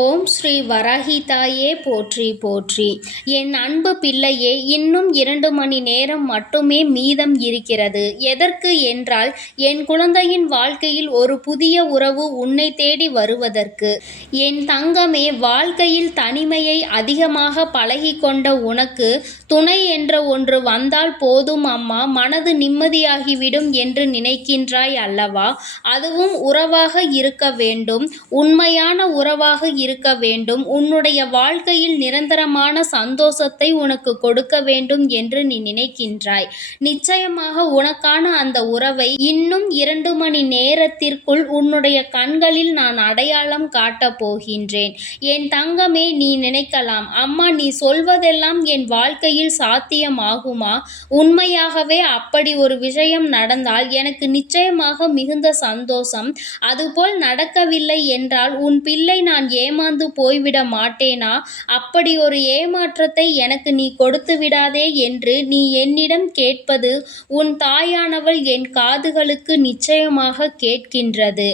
ஓம் ஸ்ரீ வராகி தாயே போற்றி போற்றி. என் அன்பு பிள்ளையே, இன்னும் 2 மணி நேரம் மட்டுமே மீதம் இருக்கிறது. எதற்கு என்றால், என் குழந்தையின் வாழ்க்கையில் ஒரு புதிய உறவு உன்னை தேடி வருவதற்கு. என் தங்கமே, வாழ்க்கையில் தனிமையை அதிகமாக பழகிக்கொண்ட உனக்கு துணை என்ற ஒன்று வந்தால் போதும் அம்மா, மனது நிம்மதியாகிவிடும் என்று நினைக்கின்றாய் அல்லவா? அதுவும் உறவாக இருக்க வேண்டும், உண்மையான உறவாக இருக்க வேண்டும், உன்னுடைய வாழ்க்கையில் நிரந்தரமான சந்தோஷத்தை உனக்கு கொடுக்க வேண்டும் என்று நீ நினைக்கின்றாய். நிச்சயமாக உனக்கான அந்த உறவை இன்னும் 2 மணி நேரத்திற்குள் உன்னுடைய கண்களில் நான் அடையாளம் காட்டப் போகின்றேன். என் தங்கமே, நீ நினைக்கலாம், அம்மா நீ சொல்வதெல்லாம் என் வாழ்க்கையில் சாத்தியமாகுமா? உண்மையாகவே அப்படி ஒரு விஷயம் நடந்தால் எனக்கு நிச்சயமாக மிகுந்த சந்தோஷம். அதுபோல் நடக்கவில்லை என்றால் உன் பிள்ளை நான் ஏமாந்து போய்விட மாட்டேனா? அப்படி ஒரு ஏமாற்றத்தை எனக்கு நீ கொடுத்து விடாதே என்று நீ என்னிடம் கேட்பது உன் தாயானவள் என் காதுகளுக்கு நிச்சயமாக கேட்கின்றது.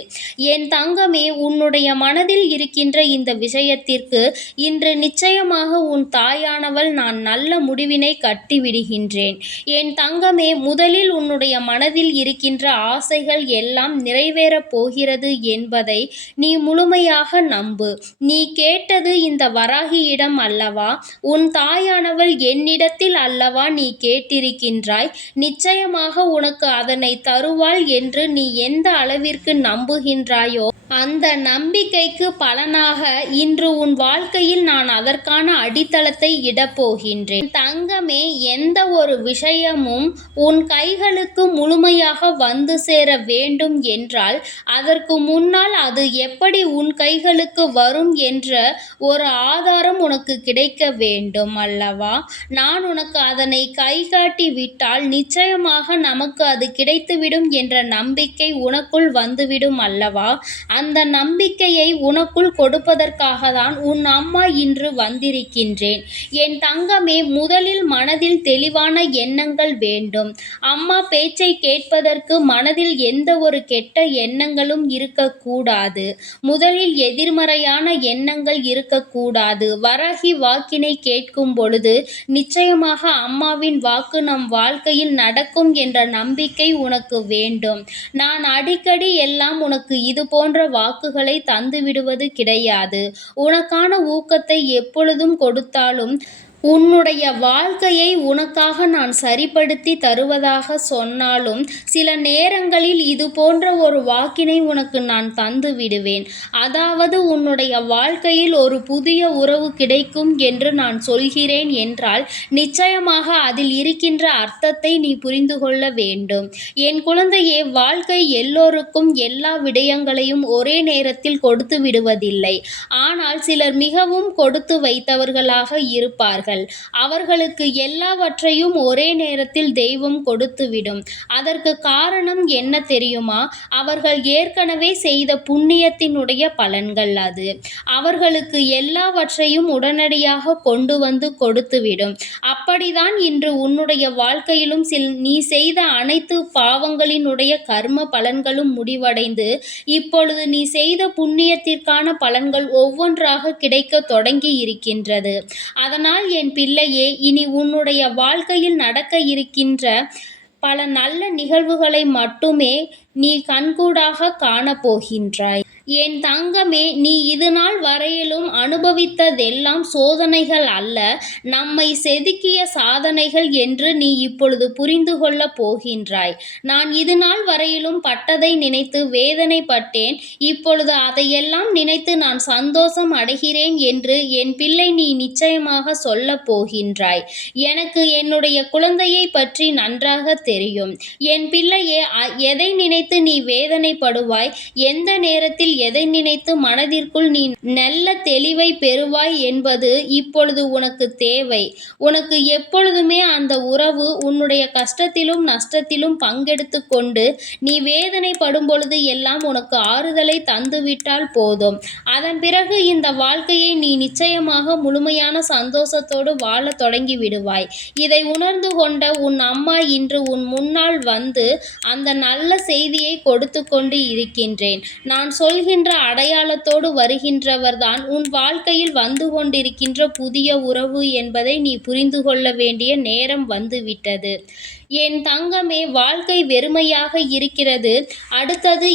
என் தங்கமே, உன்னுடைய மனதில் இருக்கின்ற இந்த விஷயத்திற்கு இன்று நிச்சயமாக உன் தாயானவள் நான் நல்ல முடிவினை கட்டிவிடுகின்றேன். என் தங்கமே, முதலில் உன்னுடைய மனதில் இருக்கின்ற ஆசைகள் எல்லாம் நிறைவேறப் போகிறது என்பதை நீ முழுமையாக நம்பு. நீ கேட்டது இந்த வராகியிடம் அல்லவா? உன் தாயானவள் என்னிடத்தில் அல்லவா நீ கேட்டிருக்கின்றாய். நிச்சயமாக உனக்கு அதனை தருவாள் என்று நீ எந்த அளவிற்கு நம்புகின்றாயோ, அந்த நம்பிக்கைக்கு பலனாக இன்று உன் வாழ்க்கையில் நான் அதற்கான அடித்தளத்தை இடப்போகின்றேன். தங்கமே, எந்த ஒரு விஷயமும் உன் கைகளுக்கு முழுமையாக வந்து சேர வேண்டும் என்றால் அதற்கு முன்னால் அது எப்படி உன் கைகளுக்கு வரும் என்ற ஒரு ஆதாரம் உனக்கு கிடைக்க வேண்டும் அல்லவா? நான் உனக்கு அதனை கைகாட்டி விட்டால் நிச்சயமாக நமக்கு அது கிடைத்துவிடும் என்ற நம்பிக்கை உனக்குள் வந்துவிடும் அல்லவா? அந்த நம்பிக்கையை உனக்குள் கொடுப்பதற்காக தான் உன் அம்மா இன்று வந்திருக்கின்றேன். என் தங்கமே, முதலில் மனதில் தெளிவான எண்ணங்கள் வேண்டும். அம்மா பேச்சை கேட்பதற்கு மனதில் எந்த ஒரு கெட்ட எண்ணங்களும் இருக்கக்கூடாது. முதலில் எதிர்மறையான எண்ணங்கள் இருக்கக்கூடாது. வராகி வாக்கினை கேட்கும் பொழுது நிச்சயமாக அம்மாவின் வாக்கு நம் வாழ்க்கையில் நடக்கும் என்ற நம்பிக்கை உனக்கு வேண்டும். நான் அடிக்கடி எல்லாம் உனக்கு இது போன்ற வாக்குகளை தந்துவிடுவது கிடையாது. உனக்கான ஊக்கத்தை எப்பொழுதும் கொடுத்தாலும் உன்னுடைய வாழ்க்கையை உனக்காக நான் சரிப்படுத்தி தருவதாக சொன்னாலும் சில நேரங்களில் இது போன்ற ஒரு வாக்கினை உனக்கு நான் தந்து விடுவேன். அதாவது உன்னுடைய வாழ்க்கையில் ஒரு புதிய உறவு கிடைக்கும் என்று நான் சொல்கிறேன் என்றால் நிச்சயமாக அதில் இருக்கின்ற அர்த்தத்தை நீ புரிந்து கொள்ள வேண்டும். என் குழந்தையே, வாழ்க்கை எல்லோருக்கும் எல்லா விடயங்களையும் ஒரே நேரத்தில் கொடுத்து விடுவதில்லை. ஆனால் சிலர் மிகவும் கொடுத்து வைத்தவர்களாக இருப்பார்கள். அவர்களுக்கு எல்லாவற்றையும் ஒரே நேரத்தில் தெய்வம் கொடுத்துவிடும். அதற்கு காரணம் என்ன தெரியுமா? அவர்கள் ஏற்கனவே செய்த புண்ணியத்தினுடைய பலன்கள் அது. அவர்களுக்கு எல்லாவற்றையும் உடனடியாக கொண்டு வந்து கொடுத்துவிடும். அப்படிதான் இன்று உன்னுடைய வாழ்க்கையிலும் நீ செய்த அனைத்து பாவங்களினுடைய கர்ம பலன்களும் முடிவடைந்து இப்பொழுது நீ செய்த புண்ணியத்திற்கான பலன்கள் ஒவ்வொன்றாக கிடைக்க தொடங்கி இருக்கின்றது. அதனால் என் பிள்ளையே, இனி உன்னுடைய வாழ்க்கையில் நடக்க இருக்கின்ற பல நல்ல நிகழ்வுகளை மட்டுமே நீ கண்கூடாக காணப்போகின்றாய். என் தங்கமே, நீ இதுநாள் வரையிலும் அனுபவித்ததெல்லாம் சோதனைகள் அல்ல, நம்மை செதுக்கிய சாதனைகள் என்று நீ இப்பொழுது புரிந்து கொள்ளப் போகின்றாய். நான் இதுநாள் வரையிலும் பட்டதை நினைத்து வேதனைப்பட்டேன். இப்பொழுது அதையெல்லாம் நினைத்து நான் சந்தோஷம் அடைகிறேன் என்று என் பிள்ளை நீ நிச்சயமாக சொல்லப் போகின்றாய். எனக்கு என்னுடைய குழந்தையை பற்றி நன்றாக தெரியும். என் பிள்ளையே, எதை நினைத்து நீ வேதனைப்படுவாய், எந்த நேரத்தில் எதை நினைத்து மனதிற்குள் நீ நல்ல தெளிவை பெறுவாய் என்பது இப்பொழுது உனக்கு தேவை. உனக்கு எப்பொழுதுமே அந்த உறவு உன்னுடைய கஷ்டத்திலும் நஷ்டத்திலும் பங்கெடுத்து கொண்டு நீ வேதனைப்படும் பொழுது எல்லாம் உனக்கு ஆறுதலை தந்துவிட்டால் போதும். அதன் பிறகு இந்த வாழ்க்கையை நீ நிச்சயமாக முழுமையான சந்தோஷத்தோடு வாழ தொடங்கி விடுவாய். இதை உணர்ந்து கொண்ட உன் அம்மா இன்று உன் முன்னால் வந்து அந்த நல்ல செய்தி செய்தியை கொடுத்து கொண்டு இருக்கின்றேன். நான் சொல்கின்ற அடையாளத்தோடு வருகின்றவர்தான் உன் வாழ்க்கையில் வந்து கொண்டிருக்கின்ற புதிய உறவு என்பதை நீ புரிந்து கொள்ள வேண்டிய நேரம் வந்துவிட்டது. என் தங்கமே, வாழ்க்கை வெறுமையாக இருக்கிறது. அடுத்தது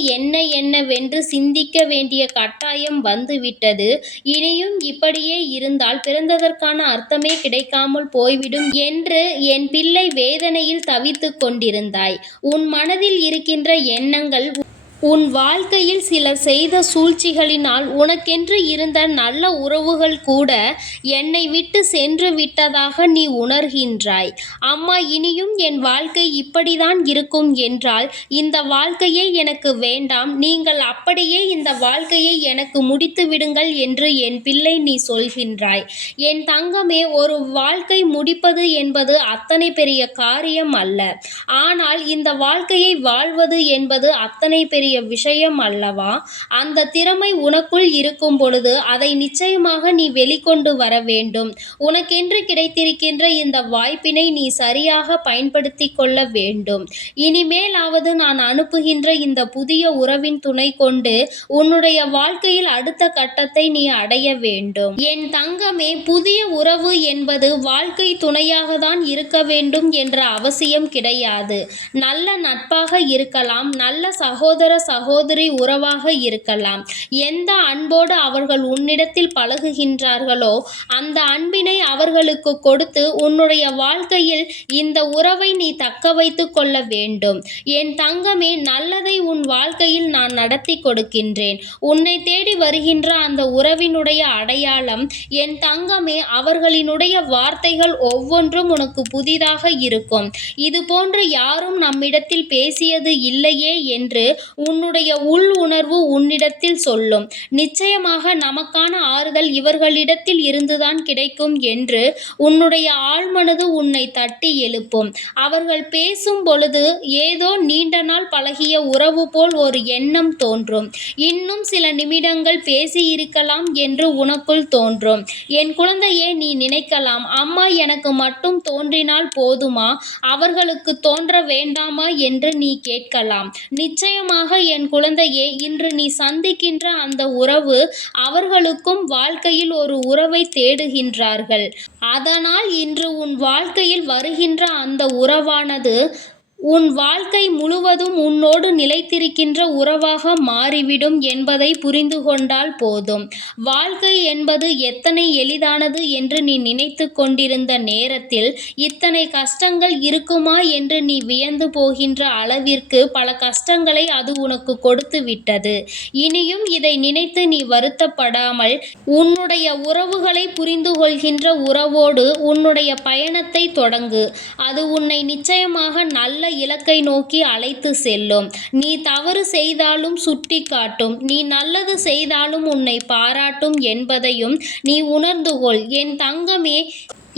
என்னவென்று சிந்திக்க வேண்டிய கட்டாயம் வந்துவிட்டது. இனியும் இப்படியே இருந்தால் பிறந்ததற்கான அர்த்தமே கிடைக்காமல் போய்விடும் என்று என் பிள்ளை வேதனையில் தவித்துக் கொண்டிருந்தாய். உன் மனதில் இருக்கின்ற எண்ணங்கள் உன் வாழ்க்கையில் சிலர் செய்த சூழ்ச்சிகளினால் உனக்கென்று இருந்த நல்ல உறவுகள் கூட என்னை விட்டு சென்று விட்டதாக நீ உணர்கின்றாய். அம்மா, இனியும் என் வாழ்க்கை இப்படிதான் இருக்கும் என்றால் இந்த வாழ்க்கையே எனக்கு வேண்டாம், நீங்கள் அப்படியே இந்த வாழ்க்கையை எனக்கு முடித்து விடுங்கள் என்று என் பிள்ளை நீ சொல்கின்றாய். என் தங்கமே, ஒரு வாழ்க்கை முடிப்பது என்பது அத்தனை பெரிய காரியம் அல்ல. ஆனால் இந்த வாழ்க்கையை வாழ்வது என்பது அத்தனை பெரிய விஷயம் அல்லவா? அந்த திறமை உனக்குள் இருக்கும் பொழுது அதை நிச்சயமாக நீ வெளிக்கொண்டு வர வேண்டும். உனக்கென்று கிடைத்திருக்கின்ற இந்த வாய்ப்பினை நீ சரியாக பயன்படுத்தி கொள்ள வேண்டும். இனிமேலாவது நான் அனுப்புகின்ற இந்த புதிய உறவின் துணை கொண்டு உன்னுடைய வாழ்க்கையில் அடுத்த கட்டத்தை நீ அடைய வேண்டும். என் தங்கமே, புதிய உறவு என்பது வாழ்க்கை துணையாக தான் இருக்க வேண்டும் என்ற அவசியம் கிடையாது. நல்ல நட்பாக இருக்கலாம், நல்ல சகோதர சகோதரி உறவாக இருக்கலாம். எந்த அன்போடு அவர்கள் உன்னிடத்தில் பழகுகின்றார்களோ அந்த அன்பினை அவர்களுக்கு கொடுத்து உன்னுடைய வாழ்க்கையில் இந்த உறவை நீ தக்க வைத்து கொள்ள வேண்டும். என் தங்கமே, நல்லதை உன் வாழ்க்கையில் நான் நடத்தி கொடுக்கின்றேன். உன்னை தேடி வருகின்ற அந்த உறவினுடைய அடையாளம் என் தங்கமே, அவர்களினுடைய வார்த்தைகள் ஒவ்வொன்றும் உனக்கு புதிதாக இருக்கும். இது போன்று யாரும் நம்மிடத்தில் பேசியது இல்லையே என்று உன்னுடைய உள் உணர்வு உன்னிடத்தில் சொல்லும். நிச்சயமாக நமக்கான ஆறுதல் இவர்களிடத்தில் இருந்துதான் கிடைக்கும் என்று உன்னுடைய ஆழ்மனது உன்னை தட்டி எழுப்பும். அவர்கள் பேசும் பொழுது ஏதோ நீண்ட நாள் பழகிய உறவு போல் ஒரு எண்ணம் தோன்றும். இன்னும் சில நிமிடங்கள் பேசியிருக்கலாம் என்று உனக்குள் தோன்றும். என் குழந்தையே, நீ நினைக்கலாம், அம்மா எனக்கு மட்டும் தோன்றினால் போதுமா, அவர்களுக்கு தோன்ற வேண்டாமா என்று நீ கேட்கலாம். நிச்சயமாக என் குழந்தையே, இன்று நீ சந்திக்கின்ற அந்த உறவு அவர்களுக்கும் வாழ்க்கையில் ஒரு உறவை தேடுகின்றார்கள். அதனால் இன்று உன் வாழ்க்கையில் வருகின்ற அந்த உறவானது உன் வாழ்க்கை முழுவதும் உன்னோடு நிலைத்திருக்கின்ற உறவாக மாறிவிடும் என்பதை புரிந்து கொண்டால் போதும். வாழ்க்கை என்பது எத்தனை எளிதானது என்று நீ நினைத்து கொண்டிருந்த நேரத்தில் இத்தனை கஷ்டங்கள் இருக்குமா என்று நீ வியந்து போகின்ற அளவிற்கு பல கஷ்டங்களை அது உனக்கு கொடுத்து விட்டது. இனியும் இதை நினைத்து நீ வருத்தப்படாமல் உன்னுடைய உறவுகளை புரிந்து கொள்கின்ற உறவோடு உன்னுடைய பயணத்தை தொடங்கு. அது உன்னை நிச்சயமாக நல்ல இலக்கை நோக்கி அழைத்து செல்லும். நீ தவறு செய்தாலும் சுட்டி காட்டும், நீ நல்லது செய்தாலும் உன்னை பாராட்டும் என்பதையும் நீ உணர்ந்து கொள். என் தங்கமே,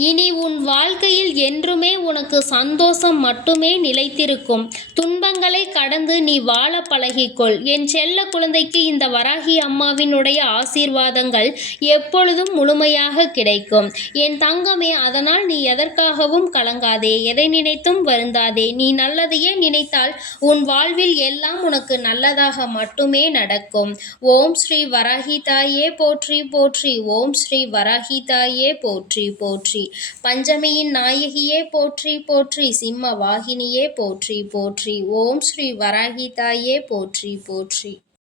இனி உன் வாழ்க்கையில் என்றுமே உனக்கு சந்தோஷம் மட்டுமே நிலைத்திருக்கும். துன்பங்களை கடந்து நீ வாழ பழகிக்கொள். என் செல்ல குழந்தைக்கு இந்த வராகி அம்மாவினுடைய ஆசீர்வாதங்கள் எப்பொழுதும் முழுமையாக கிடைக்கும். என் தங்கமே, அதனால் நீ எதற்காகவும் கலங்காதே, எதை நினைத்தும் வருந்தாதே. நீ நல்லதையே நினைத்தால் உன் வாழ்வில் எல்லாம் உனக்கு நல்லதாக மட்டுமே நடக்கும். ஓம் ஸ்ரீ வராகி தாயே போற்றி போற்றி. ஓம் ஸ்ரீ வராகி தாயே போற்றி போற்றி. பஞ்சமியின் நாயகியே போற்றி போற்றி. சிம்ம வாகினியே போற்றி போற்றி. ஓம் ஸ்ரீ வராகி தாயே போற்றி போற்றி.